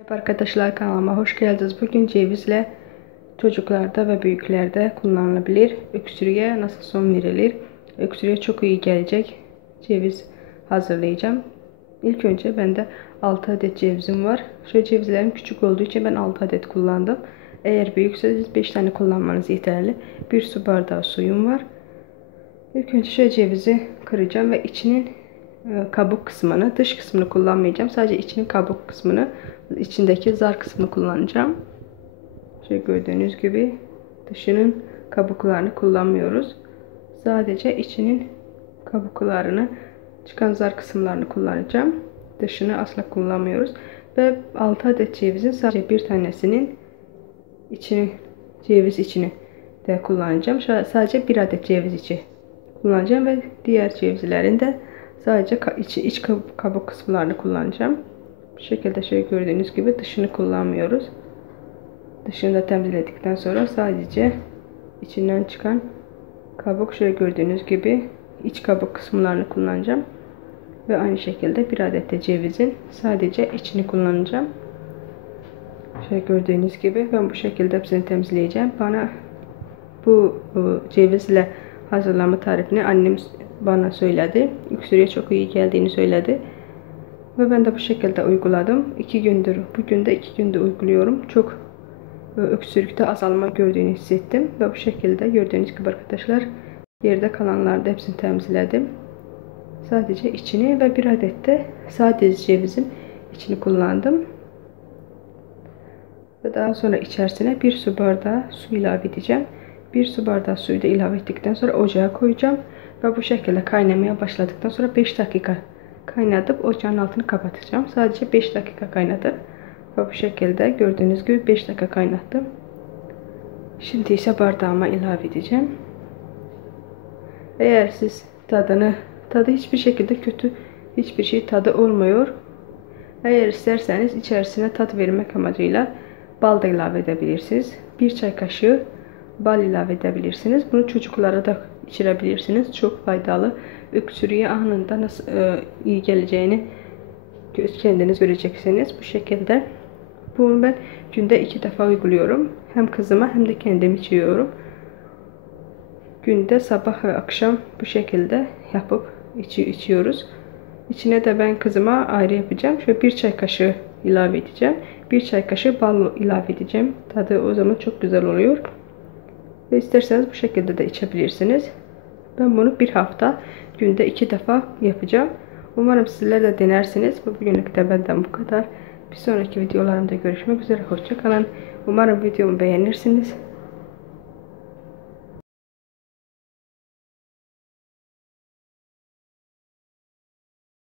Merhaba arkadaşlar, kanalıma hoş geldiniz. Bugün cevizle çocuklarda ve büyüklerde kullanılabilir. Öksürüğe nasıl son verilir? Öksürüğe çok iyi gelecek ceviz hazırlayacağım. İlk önce bende 6 adet cevizim var. Şöyle cevizlerim küçük olduğu için ben 6 adet kullandım. Eğer büyükse 5 tane kullanmanız yeterli. 1 su bardağı suyum var. İlk önce şöyle cevizi kıracağım ve içinin kabuk kısmını, dış kısmını kullanmayacağım. Sadece içinin kabuk kısmını, içindeki zar kısmını kullanacağım. Şöyle gördüğünüz gibi dışının kabuklarını kullanmıyoruz. Sadece içinin kabuklarını, çıkan zar kısımlarını kullanacağım. Dışını asla kullanmıyoruz. Ve 6 adet cevizin sadece bir tanesinin içini, ceviz içini de kullanacağım. Sadece 1 adet ceviz içi kullanacağım ve diğer cevizlerin de sadece iç kabuk kısımlarını kullanacağım. Bu şekilde şöyle gördüğünüz gibi dışını kullanmıyoruz. Dışını da temizledikten sonra sadece içinden çıkan kabuk, şöyle gördüğünüz gibi iç kabuk kısımlarını kullanacağım. Ve aynı şekilde 1 adet de cevizin sadece içini kullanacağım. Şöyle gördüğünüz gibi ben bu şekilde hepsini temizleyeceğim. Bana bu cevizle hazırlama tarifini annem bana söyledi. Öksürüğe çok iyi geldiğini söyledi. Ve ben de bu şekilde uyguladım. 2 gündür, bugün de 2 gündür uyguluyorum. Çok öksürükte azalma gördüğünü hissettim. Ve bu şekilde gördüğünüz gibi arkadaşlar, yerde kalanları da hepsini temizledim. Sadece içini ve 1 adet de sadece cevizin içini kullandım. Ve daha sonra içerisine 1 su bardağı su ilave edeceğim. 1 su bardağı suyu da ilave ettikten sonra ocağa koyacağım. Ve bu şekilde kaynamaya başladıktan sonra 5 dakika kaynatıp ocağın altını kapatacağım. Sadece 5 dakika kaynatıp ve bu şekilde gördüğünüz gibi 5 dakika kaynattım. Şimdi ise bardağıma ilave edeceğim. Eğer siz tadı hiçbir şekilde kötü, hiçbir şey tadı olmuyor. Eğer isterseniz içerisine tat vermek amacıyla bal da ilave edebilirsiniz. 1 çay kaşığı bal ilave edebilirsiniz. Bunu çocuklara da içirebilirsiniz. Çok faydalı. Öksürüğe anında nasıl iyi geleceğini kendiniz göreceksiniz. Bu şekilde bunu ben günde 2 defa uyguluyorum. Hem kızıma hem de kendim içiyorum. Günde sabah ve akşam bu şekilde yapıp içiyoruz. İçine de ben kızıma ayrı yapacağım. Şöyle 1 çay kaşığı ilave edeceğim. 1 çay kaşığı bal ilave edeceğim. Tadı o zaman çok güzel oluyor. Ve isterseniz bu şekilde de içebilirsiniz. Ben bunu 1 hafta günde 2 defa yapacağım. Umarım sizler de denersiniz. Bugünlük de benden bu kadar. Bir sonraki videolarımda görüşmek üzere. Hoşça kalın. Umarım videomu beğenirsiniz.